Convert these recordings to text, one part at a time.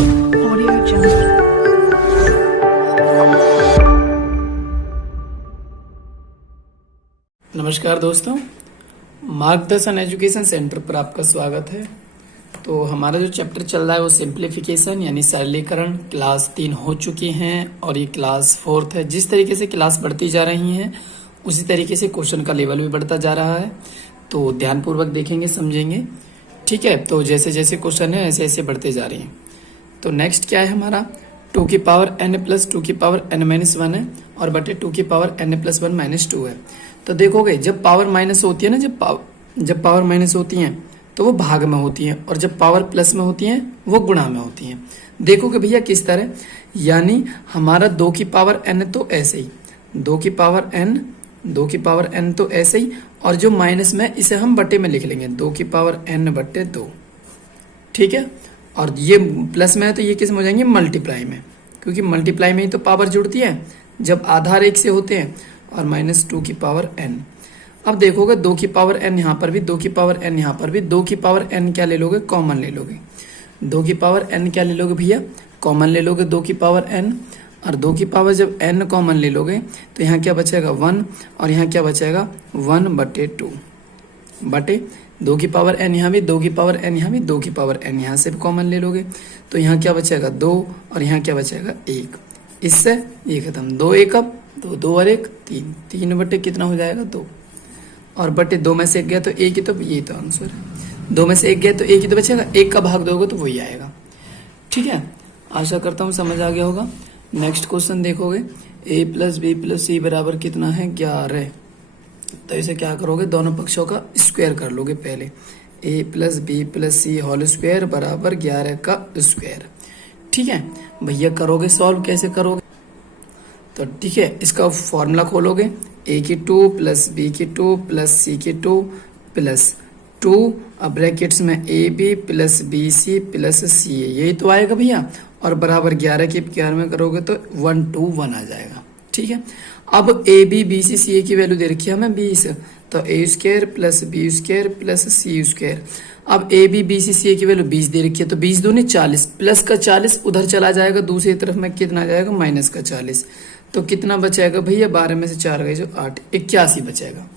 Audio Jungle. नमस्कार दोस्तों, मार्गदर्शन एजुकेशन सेंटर पर आपका स्वागत है। तो हमारा जो चैप्टर चल रहा है वो सिंप्लीफिकेशन यानी सरलीकरण क्लास 3 हो चुकी हैं और ये क्लास 4 है। जिस तरीके से क्लास बढ़ती जा रही हैं उसी तरीके से क्वेश्चन का लेवल भी बढ़ता जा रहा है, तो ध्यानपूर्वक देखेंगे समझेंगे। ठीक है, तो जैसे जैसे क्वेश्चन है ऐसे ऐसे बढ़ते जा रहे हैं। तो नेक्स्ट क्या है हमारा 2 की पावर n प्लस 2 की पावर n माइनस 1 है और बटे 2 की पावर n प्लस 1 माइनस 2 है। तो देखोगे जब पावर माइनस होती है ना, जब पावर माइनस होती हैं तो वो भाग में होती हैं और जब पावर प्लस में होती हैं वो गुणा में होती हैं। देखोगे भैया किस तरह, यानी हमारा 2 की पावर n तो ऐसे ही 2 की पावर n तो ऐसे ही, और जो माइनस में इसे हम बटे में लिख लेंगे 2 की पावर n बटे 2। ठीक है, और ये प्लस में है तो ये किस में हो जाएंगे मल्टीप्लाई में, क्योंकि मल्टीप्लाई में ही तो पावर जुड़ती है जब आधार एक से होते हैं। और माइनस 2 की पावर n। अब देखोगे 2 की पावर n यहाँ पर भी, 2 की पावर n यहाँ पर भी, 2 की पावर n क्या ले लोगे, कॉमन ले लोगे। 2 की पावर n क्या ले लोगे भैया, कॉमन ले लोगे 2 की पावर n। और 2 की पावर जब n कॉमन ले लोगे तो यहाँ क्या बचेगा 1 और यहाँ क्या बचेगा 1 बटे 2 बटे 2 की पावर n यहाँ भी, 2 की पावर n यहाँ भी, 2 की पावर n यहाँ से भी कॉमन ले लोगे तो यहाँ क्या बचेगा 2 और यहाँ क्या बचेगा 1। इससे ये खत्म, 2 1 अब 2 2 और 1 3, 3 बटे कितना हो जाएगा 2, और बटे 2 में से 1 गया तो 1 ही, तो ये तो आंसर है। 2 में से 1 गया तो 1 ही तो बचेगा, 1 का भाग दोगे तो वही आएगा। ठीक है, आशा करता हूँ समझ आ गया होगा। नेक्स्ट क्वेश्चन देखोगे a प्लस बी प्लस सी बराबर कितना है 11। तो इसे क्या करोगे, दोनों पक्षों का स्क्वायर कर लोगे पहले। a plus B plus C whole square बराबर 11 का स्क्वायर। ठीक है भैया, करोगे सॉल्व कैसे करोगे, तो ठीक है इसका फॉर्मूला खोलोगे a की 2 प्लस बी की 2 प्लस सी की 2 प्लस 2, अब ब्रैकेट्स में A B plus B C plus C A, यही तो आएगा भैया। और बराबर 11 की 11 में करोगे तो 1 2 1 आ जाएगा। ठीक है, अब A B B C C A की वैल्यू दे रखी है हमें 20, तो A square plus B square plus C square. अब A B B C C A की वैल्यू 20 दे रखी है तो 20 दूनी 40, प्लस का 40 उधर चला जाएगा, दूसरी तरफ में कितना आ जाएगा माइनस का 40। तो कितना बचेगा भैया, 12 में से 4 गए जो 8, 81 बचेगा।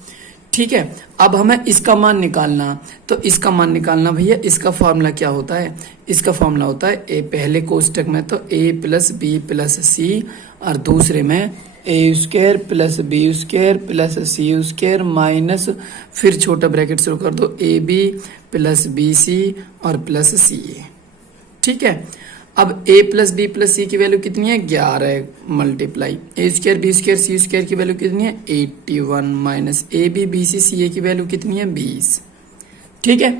ठीक है, अब हमें इसका मान निकालना, तो इसका मान निकालना भैया, इसका फॉर्मूला क्या होता है, इसका फॉर्मूला होता है ए पहले कोष्टक में तो a plus B plus C और दूसरे में A square plus B square plus C square minus फिर छोटा ब्रैकेट शुरू कर दो A B plus B C और प्लस सी ए। ठीक है, अब a plus B plus C की वैल्यू कितनी है 11 multiply A square B square C square की वैल्यू कितनी है 81 minus A B B C C A की वैल्यू कितनी है 20। ठीक है,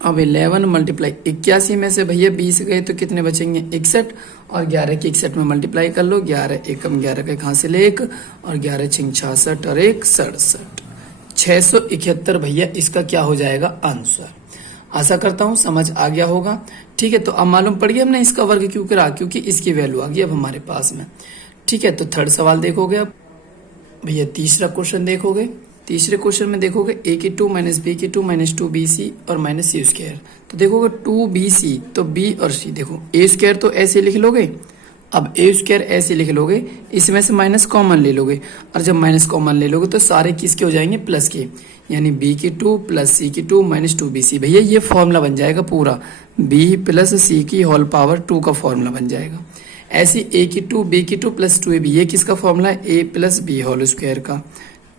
अब 11 मल्टीप्लाई 81 में से भैया 20 गए तो कितने बचेंगे 61, और 11 की 61 में मल्टीप्लाई कर लो, 11 एकम 11 का कहाँ से ले 1 और 11 छिंग 66 और 1 67, 671 भैया इसका क्या हो जाएगा आंसर। आशा करता हूँ समझ आ गया होगा। ठीक है, तो अब मालूम पड़ गया हमने इसका वर्ग क्यों करा, क्योंकि इसकी वैल्यू आ गई अब हमारे पास में। ठीक है, तो थर्ड सवाल देखोगे अब भैया, तीसरा क्वेश्चन देखोगे। तीसरे क्वेश्चन में देखोगे a की 2 माइनस बी की 2 माइनस 2 बी सी और माइनस सी स्क्वायर। तो देखोगे 2 बी सी, तो b और c, देखो a स्क्वायर तो ऐसे लिख लोगे, अब a स्क्वायर ऐसे लिख लोगे, इसमें से माइनस कॉमन ले लोगे, और जब माइनस कॉमन ले लोगे तो सारे किसके हो जाएंगे प्लस के, यानी b की 2 प्लस c की 2 माइनस 2 बी सी। भैया ये फॉर्मूला बन जाएगा पूरा, b प्लस c की होल पावर 2 का फॉर्मूला बन जाएगा। ऐसी a की 2 b की 2 प्लस 2ab, ये किसका फॉर्मूला है a plus B whole square का।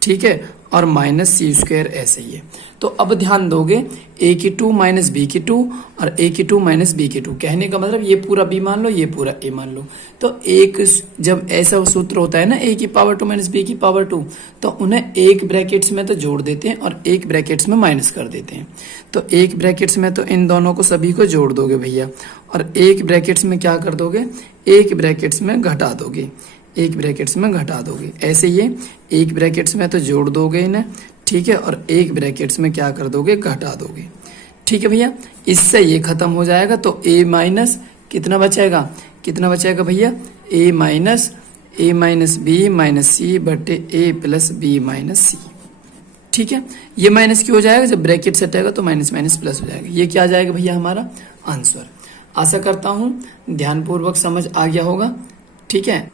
ठीक है, और माइनस सी स्क्वायर ऐसे ही है। तो अब ध्यान दोगे a की 2 माइनस बी की 2 और a की 2 माइनस बी की 2, कहने का मतलब ये पूरा b मान लो ये पूरा a मान लो। तो एक जब ऐसा सूत्र होता है ना a की पावर 2 माइनस बी की पावर 2, तो उन्हें एक ब्रैकेट्स में तो जोड़ देते हैं और एक ब्रैकेट्स में माइनस कर देते हैं। तो एक ब्रैकेट्स में तो इन दोनों को सभी को जोड़ दोगे भैया, और एक ब्रैकेट्स में क्या कर दोगे, एक ब्रैकेट्स में घटा दोगे, एक ब्रैकेट्स में घटा दोगे। ऐसे ये एक ब्रैकेट्स में तो जोड़ दोगे इन्हें, ठीक है, और एक ब्रैकेट्स में क्या कर दोगे घटा दोगे। ठीक है भैया, इससे ये खत्म हो जाएगा, तो a माइनस कितना बचेगा, कितना बचेगा भैया a माइनस बी माइनस सी बटे a प्लस बी माइनस सी। ठीक है, ये माइनस क्यों हो जाएगा, जब ब्रैकेट सेट आएगा तो माइनस माइनस प्लस हो जाएगा, ये क्या आ जाएगा भैया हमारा आंसर। आशा करता हूँ ध्यानपूर्वक समझ आ गया होगा। ठीक है,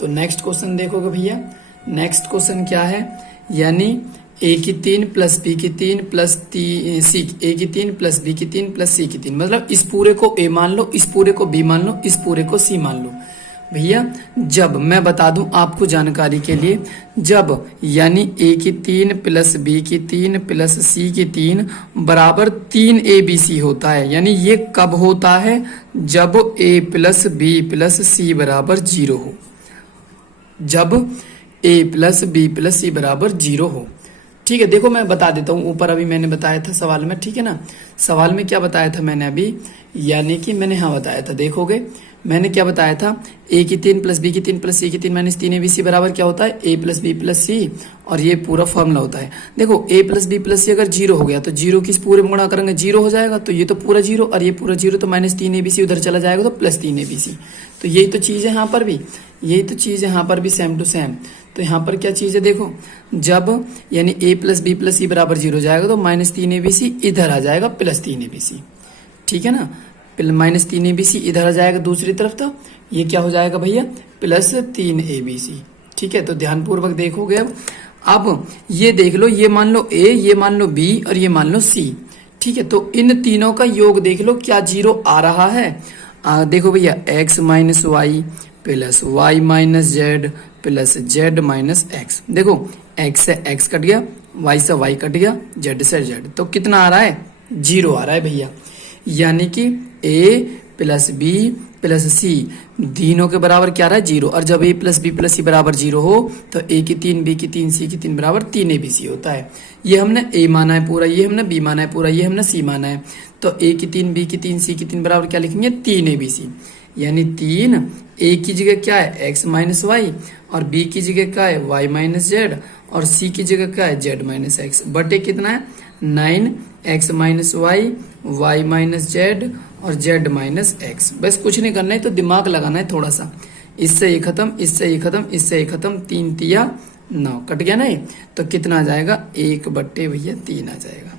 तो नेक्स्ट क्वेश्चन देखोगे भैया। नेक्स्ट क्वेश्चन क्या है, यानी ए की 3 प्लस बी की 3 प्लस सी, ए की 3 प्लस बी की 3 प्लस सी की 3, मतलब इस पूरे को ए मान लो, इस पूरे को बी मान लो, इस पूरे को सी मान लो। भैया जब मैं बता दूं आपको जानकारी के लिए, जब यानी ए की 3 प्लस बी की 3 प्लस सी की 3 बराबर 3 ए बी सी होता है, यानी ये कब होता है, जब ए प्लस बी प्लस सी बराबर 0 हो, जब ए प्लस बी प्लस सी बराबर 0 हो। ठीक है, देखो मैं बता देता हूँ, ऊपर अभी मैंने बताया था सवाल में, ठीक है ना। सवाल में क्या बताया था मैंने अभी, यानी कि मैंने हाँ बताया था, देखोगे मैंने क्या बताया था, ए की 3 प्लस बी की 3 प्लस सी की 3 माइनस 3 ए बी सी बराबर क्या होता है, ए प्लस बी प्लस सी, और ये पूरा फॉर्मूला होता है। देखो ए प्लस बी प्लस सी अगर 0 हो गया तो 0 किस पूरे में गुणा करेंगे, 0 हो जाएगा, तो ये तो पूरा 0 और ये पूरा 0, तो माइनस 3 ए बी सी उधर चला जाएगा तो प्लस 3 ए बी सी। तो यही तो चीज़ है यहाँ पर भी, यही तो चीज़ है यहाँ पर भी, सेम टू सेम। तो यहाँ पर क्या चीज़ है, देखो जब यानी ए प्लस बी प्लस सी बराबर 0 जाएगा तो माइनस 3 ए बी सी इधर आ जाएगा प्लस 3 ए बी सी, ठीक है ना। माइनस 3 ए बी सी इधर आ जाएगा दूसरी तरफ, तो ये क्या हो जाएगा भैया, प्लस 3 ए बी सी। ठीक है, तो ध्यानपूर्वक देखोगे। अब ये देख लो, ये मान लो ए, ये मान लो बी और ये मान लो सी। ठीक है, तो इन तीनों का योग देख लो, क्या 0 आ रहा है। देखो भैया X minus Y plus Y minus Z plus Z minus X. देखो एक्स से एक्स कट गया, वाई से वाई कट गया, जेड से जेड, तो कितना आ रहा है, 0 आ रहा है भैया। यानी कि ए प्लस बी प्लस सी तीनों के बराबर क्या रहा है, 0। और जब ए प्लस बी प्लस सी बराबर 0 हो तो ए की 3 बी की 3 सी की 3 बराबर 3 ए बी सी होता है। ये हमने ए माना है पूरा, ये हमने बी माना है पूरा, ये हमने सी माना है। तो ए की 3 बी की 3 सी की 3 बराबर क्या लिखेंगे, 3 ए बी सी। यानी 3 ए की जगह क्या है, एक्स माइनस वाई, और बी की जगह क्या है, वाई माइनस जेड, और सी की जगह क्या है, जेड माइनस एक्स, बटे कितना है 9 X minus Y, Y minus Z और जेड माइनस एक्स। बस कुछ नहीं करना है, तो दिमाग लगाना है थोड़ा सा। इससे ये खत्म, इससे ये खत्म, इससे ये खत्म, 3 तिया 9 कट गया नहीं, तो कितना आ जाएगा, 1 बट्टे भैया 3 आ जाएगा,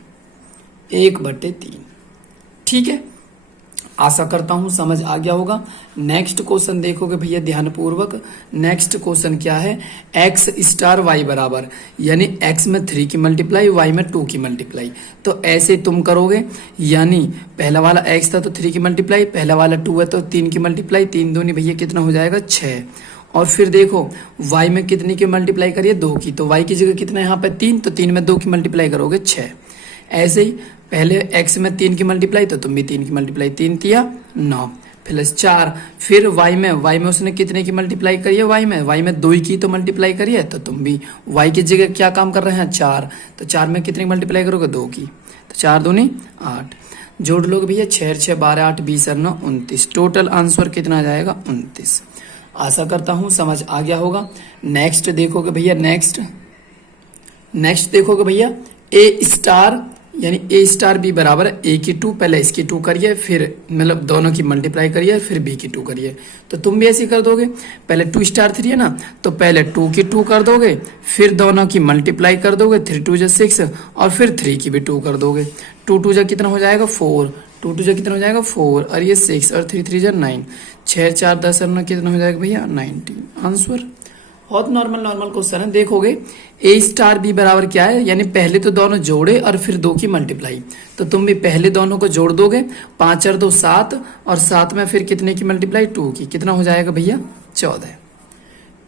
1 बट्टे 3। ठीक है, आशा करता हूं समझ आ गया होगा। नेक्स्ट क्वेश्चन देखोगे भैया ध्यानपूर्वक। नेक्स्ट क्वेश्चन क्या है, एक्स स्टार वाई बराबर, यानी एक्स में 3 की मल्टीप्लाई, वाई में 2 की मल्टीप्लाई। तो ऐसे तुम करोगे, यानी पहला वाला एक्स था तो 3 की मल्टीप्लाई, पहला वाला 2 है तो 3 की मल्टीप्लाई, 3 दूनी भैया कितना हो जाएगा 6। और फिर देखो y में कितनी की मल्टीप्लाई करिए, 2 की, तो y की जगह कितना यहाँ पे 3, तो 3 में 2 की मल्टीप्लाई करोगे 6। ऐसे ही पहले x में 3 की मल्टीप्लाई, तो तुम भी 3 की मल्टीप्लाई, 3 तिया 9 प्लस 4। फिर y में उसने कितने की मल्टीप्लाई करी है, y में 2 की तो मल्टीप्लाई करी है, तो तुम भी y की जगह क्या काम कर रहे हैं 4, तो 4 में कितने की मल्टीप्लाई करोगे 2 की, तो 4 दूनी 8। जोड़ लोगे भैया 6 6 12 8 20 और 9 29, टोटल आंसर कितना आ जाएगा 29। आशा करता हूँ समझ आ गया होगा। नेक्स्ट देखोगे भैया, नेक्स्ट देखोगे भैया ए स्टार, यानी ए स्टार बी बराबर ए की 2, पहले इसकी 2 करिए, फिर मतलब दोनों की मल्टीप्लाई करिए, फिर बी की 2 करिए। तो तुम भी ऐसे कर दोगे, पहले 2 स्टार 3 है ना, तो पहले 2 की 2 कर दोगे, फिर दोनों की मल्टीप्लाई कर दोगे, 3 2 जा 6, और फिर 3 की भी 2 कर दोगे। 2 2 जा कितना हो जाएगा 4, 2 2 जा कितना हो जाएगा 4, और ये 6, और 3 3 जा 9, 6 4 10 और 9 कितना हो जाएगा भैया 19। आंसर बहुत नॉर्मल क्वेश्चन है। देखोगे ए स्टार बी बराबर क्या है, यानी पहले तो दोनों जोड़े और फिर 2 की मल्टीप्लाई, तो तुम भी पहले दोनों को जोड़ दोगे, 5 और 2 7, और 7 में फिर कितने की मल्टीप्लाई 2 की, कितना हो जाएगा भैया 14।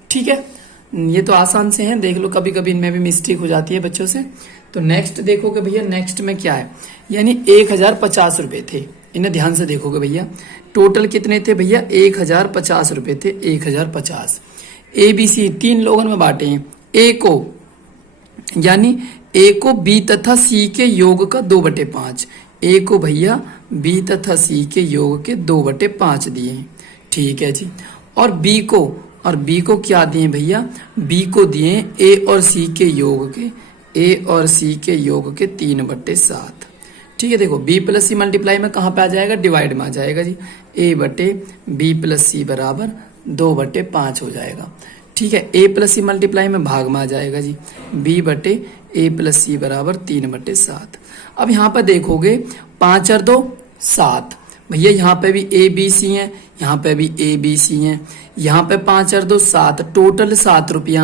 ठीक है, ये तो आसान से हैं, देख लो कभी कभी इनमें भी मिस्टेक हो जाती है बच्चों से। तो नेक्स्ट देखोगे भैया, नेक्स्ट में क्या है, यानी 1050 रुपए थे, इन्हें ध्यान से देखोगे भैया, टोटल कितने थे भैया 1050 रुपए थे, 1050। ए बी सी 3 लोगों में बांटे हैं, ए को यानी ए को बी तथा सी के योग का 2/5, ए को भैया बी तथा सी के योग के 2/5 दिए हैं। ठीक है जी, और बी को क्या दिए भैया, बी को दिए ए और सी के योग के, ए और सी के योग के 3/7। ठीक है, देखो बी प्लस सी मल्टीप्लाई में कहाँ पे आ जाएगा, डिवाइड में आ जाएगा जी, ए बटे बी प्लस सी बराबर 2/5 हो जाएगा। ठीक है, ए प्लस सी मल्टीप्लाई में भाग में आ जाएगा जी, बी बटे ए प्लस सी बराबर 3/7। अब यहाँ पर देखोगे 5 और 2 7, भैया यहाँ पे भी ए बी सी है, यहाँ पे भी ए बी सी है, यहाँ पे 5 और 2 7, टोटल 7 रुपया,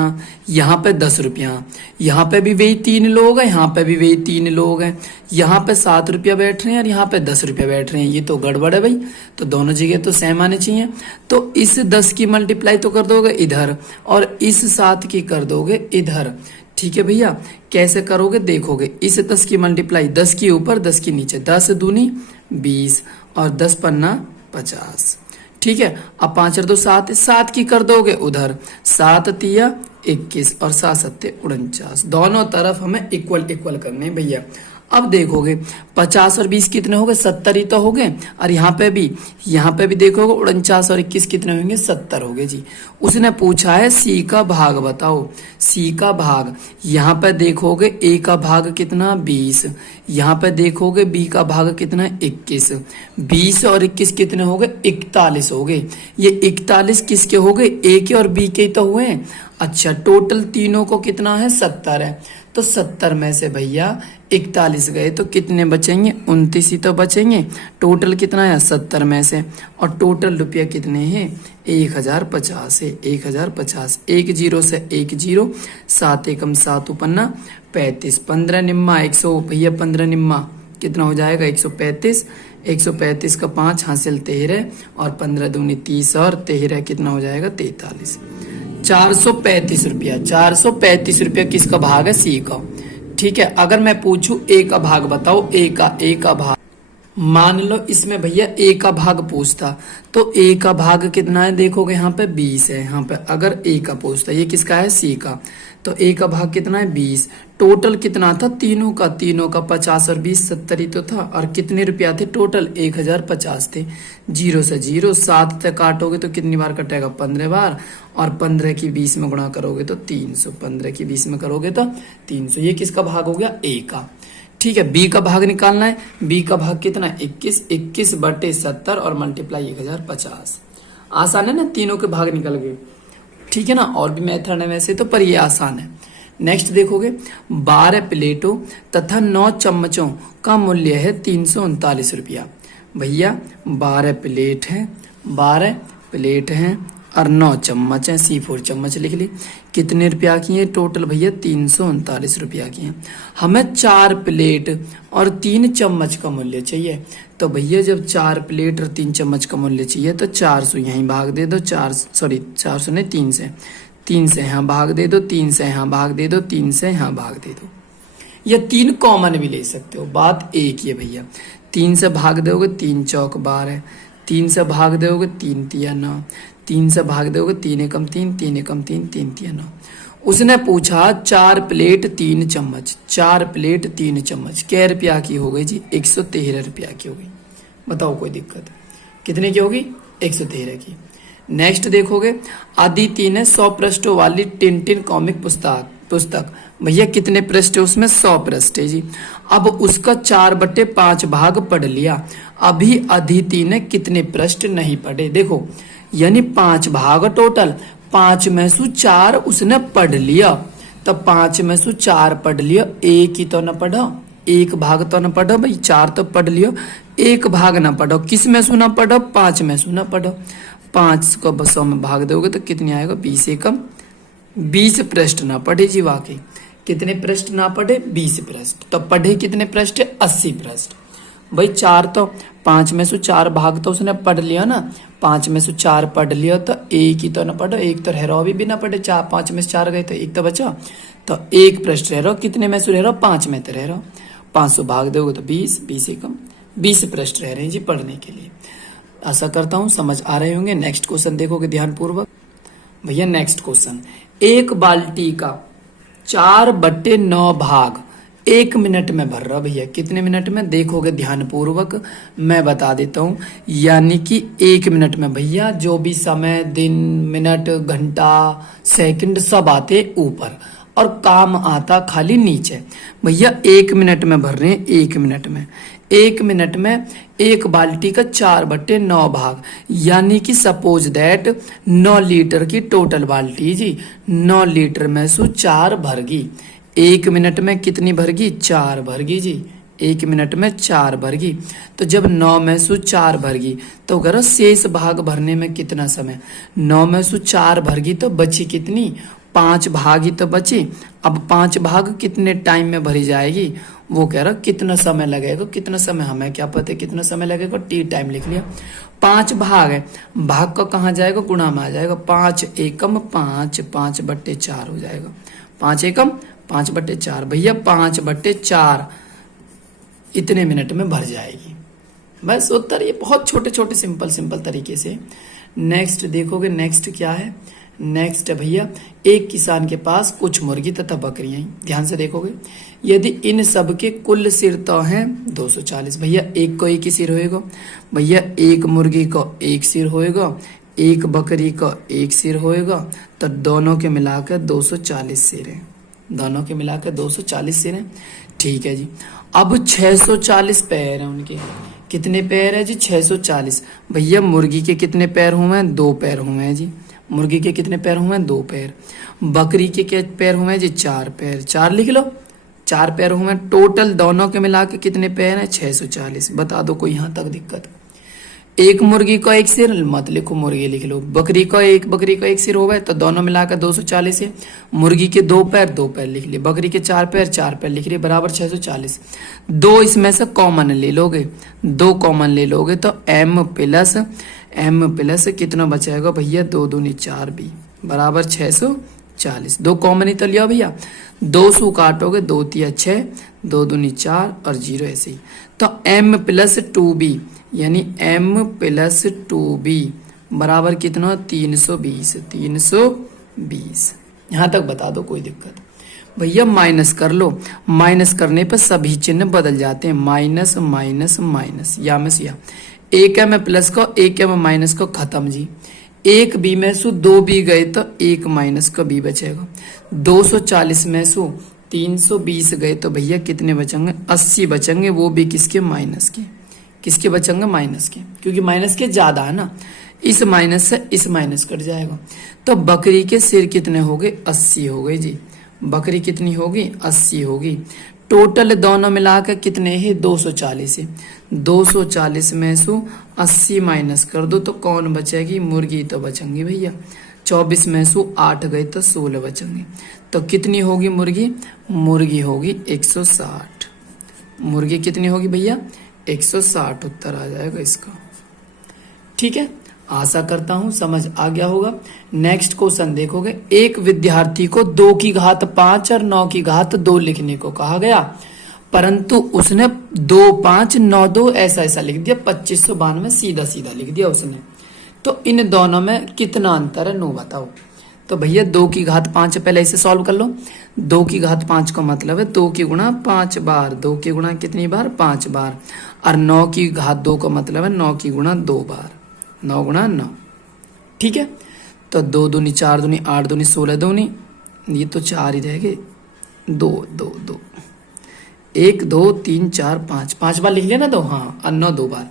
यहाँ पे 10 रुपया, यहाँ पे भी वही 3 लोग हैं, यहाँ पे भी वही 3 लोग हैं, यहाँ पे 7 रुपया बैठ रहे हैं और यहाँ पे 10 रुपया बैठ रहे हैं। ये तो गड़बड़ है भाई, तो दोनों जगह तो सेम आने चाहिए। तो इस 10 की मल्टीप्लाई तो कर दोगे इधर और इस 7 की कर दोगे इधर। ठीक है भैया, कैसे करोगे देखोगे। इस 10 की मल्टीप्लाई 10 की ऊपर 10 की नीचे, 10 दूनी 20 और 10 पन्ना 50। ठीक है, अब 5 और 2 7, 7 की कर दोगे उधर, 7 तिया 21 और 7 सत्ते 49। दोनों तरफ हमें इक्वल इक्वल करने हैं भैया। अब देखोगे 50 और 20 कितने हो गए, 70 ही तो हो गए। और यहाँ पे भी देखोगे 49 और 21 कितने होंगे, 70 हो गए जी। उसने पूछा है सी का भाग बताओ, सी का भाग। यहाँ पे देखोगे ए का भाग कितना 20, यहाँ पे देखोगे बी का भाग कितना 21, 20 और 21 कितने हो गए, 41 हो गए। ये 41 किसके हो गए, ए के और बी के तो हुए। अच्छा, टोटल तीनों को कितना है, 70 है। तो 70 में से भैया 41 गए तो कितने बचेंगे, 29 ही तो बचेंगे। टोटल कितना है 70 में से, और टोटल रुपया कितने हैं 1050 है, 1050। 1 0 से 1 0, 7 एकम 7 उपन्ना 35, 15 निम्मा 100 भैया, 15 निम्मा कितना हो जाएगा 135, 135 का 5 हासिल 13 और 15 दूनी 30 और 13 कितना हो जाएगा 43। 435 रुपया, 435 रुपया किसका भाग है, सी का। ठीक है, अगर मैं पूछूं ए का भाग बताओ, ए का भाग, मान लो इसमें भैया ए का भाग पूछता तो ए का भाग कितना है, देखोगे यहाँ पे 20 है। यहाँ पे अगर ए का पूछता, ये किसका है, सी का, तो ए का भाग कितना है 20। टोटल कितना था तीनों का 50 और 20 70 ही तो था। और कितने रुपया थे टोटल, 1050 थे। 0 से 0, 7 तक काटोगे तो कितनी बार कटेगा, 15 बार। और 15 की 20 में गुणा करोगे तो 300, 15 की 20 में करोगे तो 300। ये किसका भाग हो गया, ए का। ठीक है, बी का भाग निकालना है। बी का भाग कितना है 21, 21 बटे 70 और मल्टीप्लाई 1050। आसान है ना, तीनों के भाग निकल गए। ठीक है ना, और भी मेथड है वैसे तो, पर ये आसान है। नेक्स्ट देखोगे 12 प्लेटों तथा 9 चम्मचों का मूल्य है 339 रुपया। भैया 12 प्लेट है, 12 प्लेट है और 9 चम्मच है, C4 चम्मच लिख ली। कितने रुपया की है टोटल भैया, 339 रुपया की है। हमें 4 प्लेट और 3 चम्मच का मूल्य चाहिए। तो भैया जब 4 प्लेट और 3 चम्मच का मूल्य चाहिए तो 400 यहीं भाग दे दो, 400 नहीं 3 से यहाँ भाग दे दो, 3 से यहाँ भाग दे दो, 3 से यहाँ भाग दे दो। या 3 कॉमन भी ले सकते हो, बात एक ही है भैया। 3 से भाग दोगे 3 चौक 12, 3 से भाग दोगे 3 तिया 9, 3 से भाग दोगे 3 एकम 3, 3 एकम 3, 3 तिया 9। उसने पूछा 4 प्लेट 3 चम्मच, 4 प्लेट 3 चम्मच क्या रुपया की हो गई जी, 113 रुपया की हो गई। बताओ कोई दिक्कत, कितने की होगी, 113 की। नेक्स्ट देखोगे अदिति ने 100 पृष्ठों वाली टिनटिन कॉमिक पुस्तक भैया कितने पृष्ठ है उसमें, 100 पृष्ठ है जी। अब उसका 4/5 भाग पढ़ लिया। अभी अदिति ने कितने पृष्ठ नहीं पढ़े, देखो यानी 5 भाग टोटल, 5 में से 4 उसने पढ़ लिया। तो 5 में से 4 पढ़ लिया, एक ही तो न पढ़ो, एक भाग तो न पढ़ो भाई, 4 तो पढ़ लियो, एक भाग ना पढ़ो। किस में से ना पढ़ो, 5 में से ना पढ़ो। 5 को 100 में भाग दोगे तो कितनी आएगा, 20 एकम 20 पृष्ठ ना पढ़े जी। वाकई कितने पृष्ठ ना पढ़े, 20 पृष्ठ। तो पढ़े कितने पृष्ठ, 80 पृष्ठ। भाई 4 तो 5 में से 4 भाग तो उसने पढ़ लिया ना, 5 में से 4 पढ़ लिया तो एक ही तो ना पढ़ो, एक तो रह रहा भी ना पढ़े। 5 में से 4 गए तो एक तो बचा, तो एक पृष्ठ रह रहा। कितने में से रह रहा, 5 में तो रह रहा। 500 भाग दोगे तो 20, 20 एकम 20 पृष्ठ रह रहे हैं जी पढ़ने के लिए। आशा करता हूं समझ आ रहे होंगे। नेक्स्ट क्वेश्चन देखोगे ध्यान पूर्वक भैया। नेक्स्ट क्वेश्चन, एक बाल्टी का 4/9 भाग 1 मिनट में भर रहा। भैया कितने मिनट में, देखोगे ध्यान पूर्वक मैं बता देता हूं। यानी कि 1 मिनट में भैया जो भी समय, दिन, मिनट, घंटा, सेकंड सब आते ऊपर और काम आता खाली नीचे। भैया 1 मिनट में भर रहे हैं, 1 मिनट में। 1 मिनट में एक बाल्टी का 4/9 भाग, यानी कि सपोज दैट 9 लीटर की टोटल बाल्टी जी, 9 लीटर में से 4 भरगी। 1 मिनट में कितनी भरगी, 4 भरगी जी। 1 मिनट में 4 भर गई। तो जब 9 में से 4 भर गई तो कह रहा शेष भाग भरने में कितना समय। 9 में से 4 भर गई तो बची कितनी, 5 भाग ही तो बची। अब 5 भाग कितने टाइम में भरी जाएगी, वो कह रहा कितना समय लगेगा, कितना समय हमें क्या पता है कितना समय लगेगा, टी टाइम लिख लिया। 5 भाग है, भाग का कहाँ जाएगा, गुणा में आ जाएगा। 5 एकम 5, 5/4 हो जाएगा। 5 एकम 5/4 भैया 5/4 इतने मिनट में भर जाएगी। बस उत्तर ये बहुत छोटे छोटे सिंपल सिंपल तरीके से। नेक्स्ट देखोगे, नेक्स्ट क्या है, नेक्स्ट है भैया एक किसान के पास कुछ मुर्गी तथा बकरियां हैं। ध्यान से देखोगे, यदि इन सब के कुल सिर तो हैं 240, भैया एक को एक ही सिर होएगा, भैया एक मुर्गी को एक सिर होएगा, एक बकरी का एक सिर होएगा, तो दोनों के मिलाकर 240 सिर है, दोनों के मिलाकर 240 सिर है। ठीक है जी। अब 640 पैर हैं उनके, कितने पैर है जी, 640। भैया मुर्गी के कितने पैर हुए हैं, 2 पैर हुए हैं जी। मुर्गी के कितने पैर हुए हैं, 2 पैर। बकरी के क्या पैर हुए हैं जी, 4 पैर, 4 लिख लो, 4 पैर हुए हैं। टोटल दोनों के मिला के कितने पैर हैं, 640। बता दो कोई यहाँ तक दिक्कत। एक मुर्गी का एक सिर मत लिखो, मुर्गी लिख लो। बकरी का एक सिर होगा तो दोनों मिलाकर 240 है। मुर्गी के 2 पैर, 2 पैर लिख लिए। बकरी के 4 पैर, 4 पैर लिख लिए, बराबर 640। 2 इसमें से कॉमन ले लोगे, 2 कॉमन ले लोगे तो m प्लस कितना बचाएगा भैया, 2 दूनी 4 भी बराबर 640। 2 कॉमन ही तो लिया भैया, 200 काटोगे 2 तिया 6, 2 दूनी 4 और 0 ऐसे ही। तो m प्लस 2b यानी m प्लस 2b बराबर कितना, 320। 320 यहाँ तक बता दो, कोई दिक्कत। भैया माइनस कर लो, माइनस करने पर सभी चिन्ह बदल जाते हैं, माइनस माइनस माइनस, या में या एक m प्लस को एक m माइनस को खत्म जी। एक b में से 2 b गए तो एक माइनस का b बचेगा। 240 में से 320 गए तो भैया कितने बचेंगे, 80 बचेंगे, वो भी किसके, माइनस के। किसके बचेंगे, माइनस के, क्योंकि माइनस के ज्यादा है ना, इस माइनस से इस माइनस कट जाएगा। तो बकरी के सिर कितने हो गए, 80 हो गए जी। बकरी कितनी होगी, 80 होगी। टोटल दोनों मिलाकर कितने हैं, 240 है। 240 में से 80 माइनस कर दो तो कौन बचेगी, मुर्गी तो बचेंगी भैया। 24 में से 8 गए तो 16 बचेंगे। तो कितनी होगी मुर्गी, मुर्गी होगी 160। मुर्गी कितनी होगी भैया, 160 उत्तर आ जाएगा इसका। ठीक है, आशा करता हूं समझ आ गया होगा। नेक्स्ट क्वेश्चन देखोगे, एक विद्यार्थी को 2 की घात 5 और 9 की घात 2 लिखने को कहा गया, परंतु उसने 2 5 9 2 ऐसा ऐसा लिख दिया, 2592 सीधा सीधा लिख दिया उसने। तो इन दोनों में कितना अंतर है, नो बताओ। तो भैया 2 की घात 5 पहले इसे सॉल्व कर लो। 2 की घात 5 का मतलब है 2 की गुणा 5 बार, 2 की गुणा कितनी बार, 5 बार। और 9 की घात 2 का मतलब है 9 की गुणा 2 बार, 9 गुणा 9। ठीक है, तो 2 दूनी 4 दूनी 8 दूनी 16 दूनी, ये तो 4 ही रह गए, 2 2 2 1 2 3 4 5 5 बार लिख लेना, 2 हाँ, और 9 2 बार।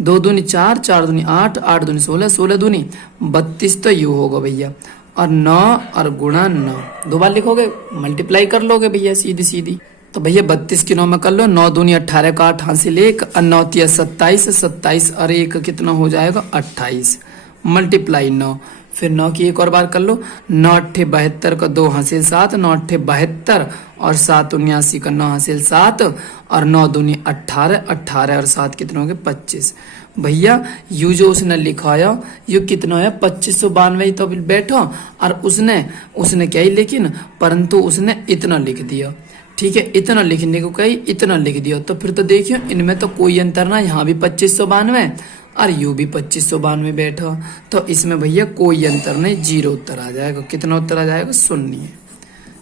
2 दूनी 4, 4 दूनी 8, 8 दूनी 16, 16 दूनी 32 तो यू होगा भैया, और 9 और गुणा 9 2 बार लिखोगे, मल्टीप्लाई कर लोगे भैया सीधी सीधी। तो भैया 32 की 9 में कर लो, 9 दूनी 18 का 8 हासिल 1 और 9 तिया 27, 27 और 1 कितना हो जाएगा, 28 मल्टीप्लाई 9। फिर 9 की एक और बार कर लो, 9 अट्ठे 72 का 2 हासिल 7, 9 अट्ठे 72 और 7 79 का 9 हासिल 7 और 9 दूनी 18, 18 और 7 कितने हो गए, 25। भैया यू जो उसने लिखाया यू कितना है, 2592 तो बैठो, और उसने क्या ही लेकिन, परंतु उसने इतना लिख दिया। ठीक है, इतना लिखने को कही, इतना लिख दिया, तो फिर तो देखियो इनमें तो कोई अंतर ना, यहाँ भी 2592 और यू भी 2592 बैठा, तो इसमें भैया कोई अंतर नहीं, 0 उत्तर आ जाएगा। कितना उत्तर आ जाएगा, 0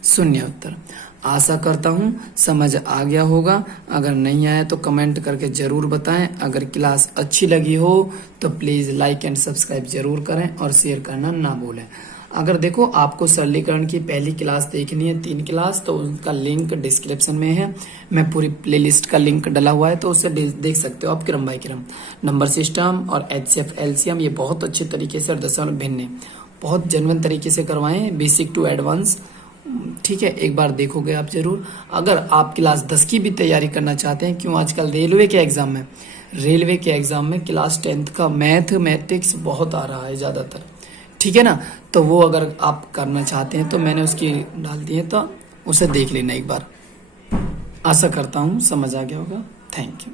0 उत्तर। आशा करता हूँ समझ आ गया होगा। अगर नहीं आया तो कमेंट करके जरूर बताएं। अगर क्लास अच्छी लगी हो तो प्लीज लाइक एंड सब्सक्राइब जरूर करें और शेयर करना ना भूलें। अगर देखो आपको सरलीकरण की पहली क्लास देखनी है, 3 क्लास, तो उनका लिंक डिस्क्रिप्शन में है। मैं पूरी प्लेलिस्ट का लिंक डला हुआ है, तो उससे देख सकते हो आप। क्रम बाय क्रम नंबर सिस्टम और HCF LCM ये बहुत अच्छे तरीके से, और दशमलव भिन्न बहुत जेन्युइन तरीके से करवाएं, बेसिक टू एडवांस। ठीक है, एक बार देखोगे आप जरूर। अगर आप क्लास 10 की भी तैयारी करना चाहते हैं, क्यों आजकल रेलवे के एग्जाम में क्लास 10th का मैथमेटिक्स बहुत आ रहा है ज़्यादातर, ठीक है ना। तो वो अगर आप करना चाहते हैं तो मैंने उसकी डाल दी है, तो उसे देख लेना एक बार। आशा करता हूँ समझ आ गया होगा। Thank you.